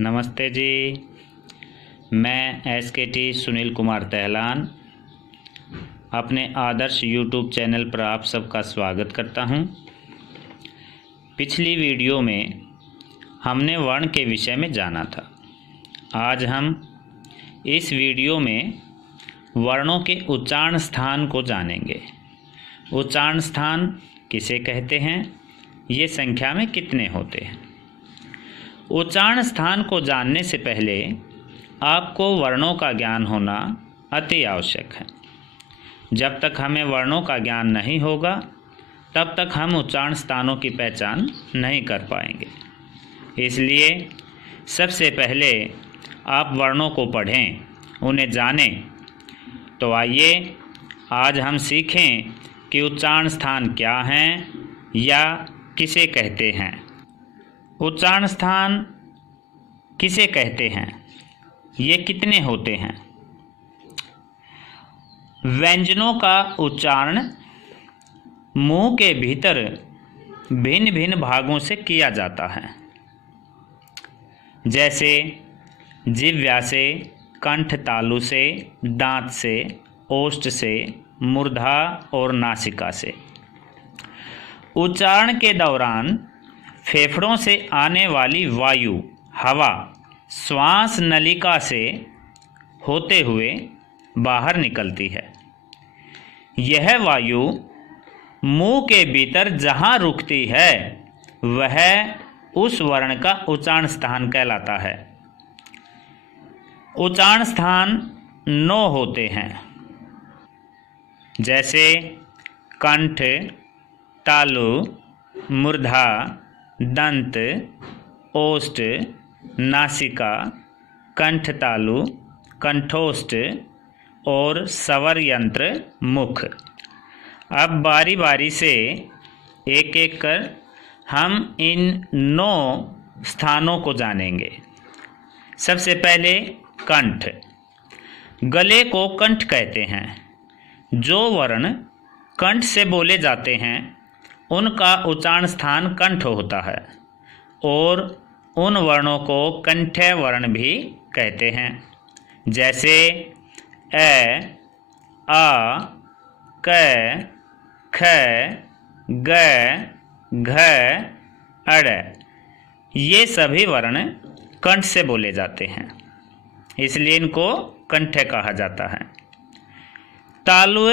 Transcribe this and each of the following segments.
नमस्ते जी। मैं SKT सुनील कुमार तहलान अपने आदर्श यूट्यूब चैनल पर आप सबका स्वागत करता हूं। पिछली वीडियो में हमने वर्ण के विषय में जाना था। आज हम इस वीडियो में वर्णों के उच्चारण स्थान को जानेंगे। उच्चारण स्थान किसे कहते हैं, ये संख्या में कितने होते हैं। उच्चारण स्थान को जानने से पहले आपको वर्णों का ज्ञान होना अति आवश्यक है। जब तक हमें वर्णों का ज्ञान नहीं होगा तब तक हम उच्चारण स्थानों की पहचान नहीं कर पाएंगे। इसलिए सबसे पहले आप वर्णों को पढ़ें, उन्हें जानें। तो आइए आज हम सीखें कि उच्चारण स्थान क्या हैं या किसे कहते हैं। उच्चारण स्थान किसे कहते हैं, ये कितने होते हैं। व्यंजनों का उच्चारण मुंह के भीतर भिन्न भिन्न भागों से किया जाता है, जैसे जिह्वा से, कंठ तालु से, दांत से, ओष्ठ से, मूर्धा और नासिका से। उच्चारण के दौरान फेफड़ों से आने वाली वायु, हवा श्वास नलिका से होते हुए बाहर निकलती है। यह वायु मुंह के भीतर जहाँ रुकती है वह उस वर्ण का उच्चारण स्थान कहलाता है। उच्चारण स्थान 9 होते हैं, जैसे कंठ, तालु, मूर्धा, दंत, ओष्ठ, नासिका, कंठतालु, कंठोष्ठ और स्वर यंत्र मुख। अब बारी बारी से एक एक कर हम इन 9 स्थानों को जानेंगे। सबसे पहले कंठ। गले को कंठ कहते हैं। जो वर्ण कंठ से बोले जाते हैं उनका उच्चारण स्थान कंठ होता है और उन वर्णों को कंठ्य वर्ण भी कहते हैं, जैसे ए, आ, क, ख, ग, घ, अड़। ये सभी वर्ण कंठ से बोले जाते हैं, इसलिए इनको कंठ्य कहा जाता है। तालु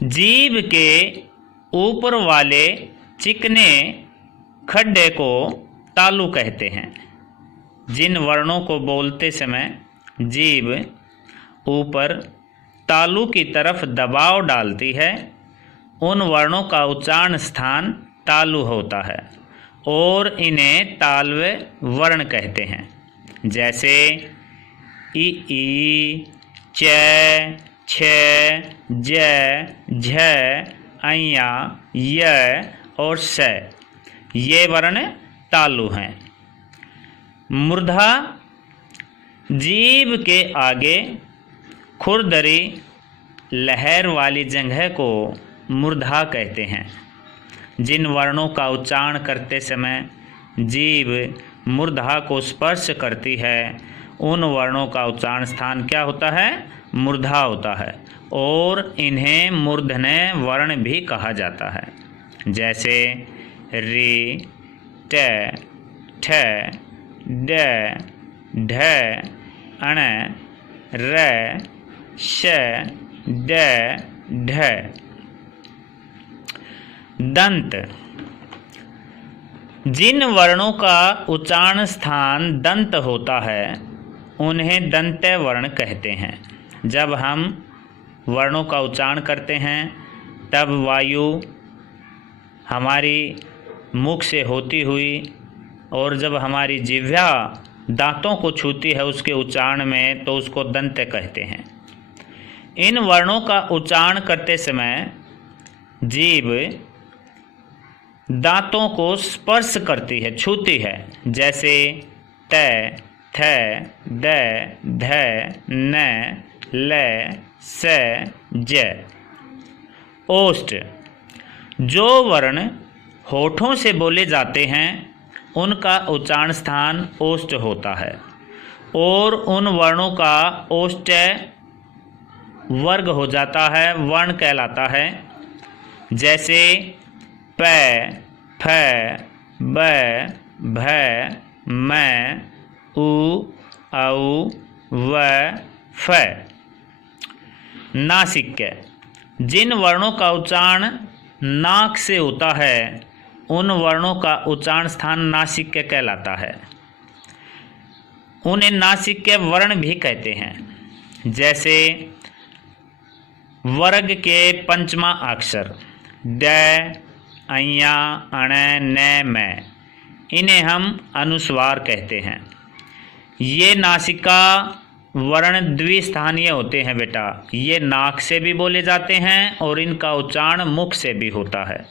जीभ के ऊपर वाले चिकने खड्डे को तालु कहते हैं। जिन वर्णों को बोलते समय जीभ ऊपर तालु की तरफ दबाव डालती है उन वर्णों का उच्चारण स्थान तालु होता है और इन्हें तालव्य वर्ण कहते हैं, जैसे ई, च, छ, ज, झ, अय्या, य और स। ये वर्ण तालु हैं। मूर्धा जीभ के आगे खुरदरी लहर वाली जगह को मूर्धा कहते हैं। जिन वर्णों का उच्चारण करते समय जीभ मूर्धा को स्पर्श करती है उन वर्णों का उच्चारण स्थान क्या होता है, मूर्धा होता है और इन्हें मूर्धन्य वर्ण भी कहा जाता है, जैसे रि, ट, ठ, ड, ढ, अण, र, श, ड, ढ। दंत। जिन वर्णों का उच्चारण स्थान दंत होता है उन्हें दंत्य वर्ण कहते हैं। जब हम वर्णों का उच्चारण करते हैं तब वायु हमारी मुख से होती हुई और जब हमारी जिह्वा दांतों को छूती है उसके उच्चारण में तो उसको दंत्य कहते हैं। इन वर्णों का उच्चारण करते समय जीभ दांतों को स्पर्श करती है, छूती है, जैसे त, थ, द, ध, न, ल, स, ज। ओष्ठ। जो वर्ण होठों से बोले जाते हैं उनका उच्चारण स्थान ओष्ठ होता है और उन वर्णों का ओष्ठ वर्ग हो जाता है, वर्ण कहलाता है। जैसे प, फ, ब, भ, म, उ, औ, व, फ। नासिक्य, जिन वर्णों का उच्चारण नाक से होता है उन वर्णों का उच्चारण स्थान नासिक्य कहलाता है। उन्हें नासिक्य वर्ण भी कहते हैं। जैसे वर्ग के पंचमा अक्षर ड, अया, अण, न, म, इन्हें हम अनुस्वार कहते हैं। ये नासिका वर्ण द्विस्थानीय होते हैं बेटा। ये नाक से भी बोले जाते हैं और इनका उच्चारण मुख से भी होता है।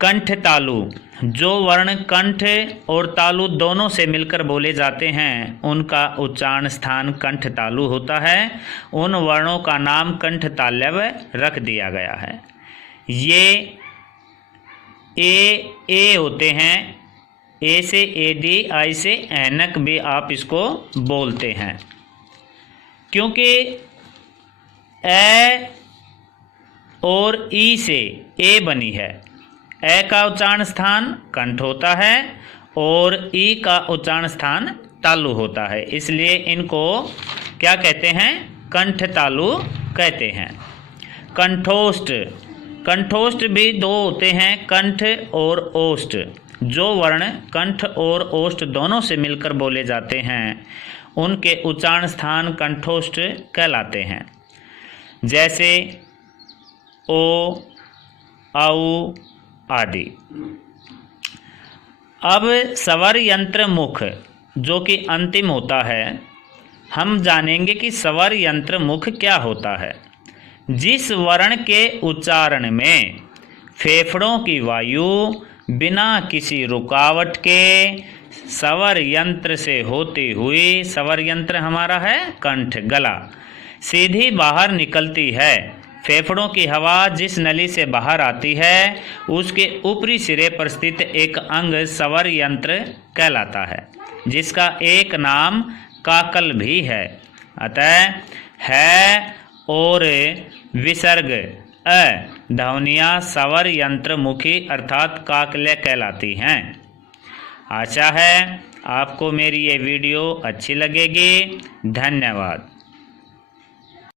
कंठ तालु, जो वर्ण कंठ और तालु दोनों से मिलकर बोले जाते हैं उनका उच्चारण स्थान कंठ तालु होता है। उन वर्णों का नाम कंठ तालव्य रख दिया गया है। ये ए होते हैं। ए से एडी, आई से ऐनक भी आप इसको बोलते हैं, क्योंकि ए और ई से ए बनी है। ए का उच्चारण स्थान कंठ होता है और ई का उच्चारण स्थान तालु होता है, इसलिए इनको क्या कहते हैं? कंठ तालु कहते हैं। कंठोष्ठ, कंठोष्ठ भी दो होते हैं, कंठ और ओष्ठ। जो वर्ण कंठ और ओष्ठ दोनों से मिलकर बोले जाते हैं उनके उच्चारण स्थान कंठोष्ठ कहलाते हैं। जैसे ओ, औ आदि। अब स्वर यंत्र मुख जो कि अंतिम होता है, हम जानेंगे कि स्वर यंत्र मुख क्या होता है। जिस वर्ण के उच्चारण में फेफड़ों की वायु बिना किसी रुकावट के स्वर यंत्र से होती हुई, स्वर यंत्र हमारा है कंठ, गला, सीधी बाहर निकलती है। फेफड़ों की हवा जिस नली से बाहर आती है उसके ऊपरी सिरे पर स्थित एक अंग स्वर यंत्र कहलाता है, जिसका एक नाम काकल भी है। अतः है और विसर्ग अ ध्वनियाँ स्वर यंत्र मुखी अर्थात काकल्य कहलाती हैं। आशा है आपको मेरी ये वीडियो अच्छी लगेगी। धन्यवाद।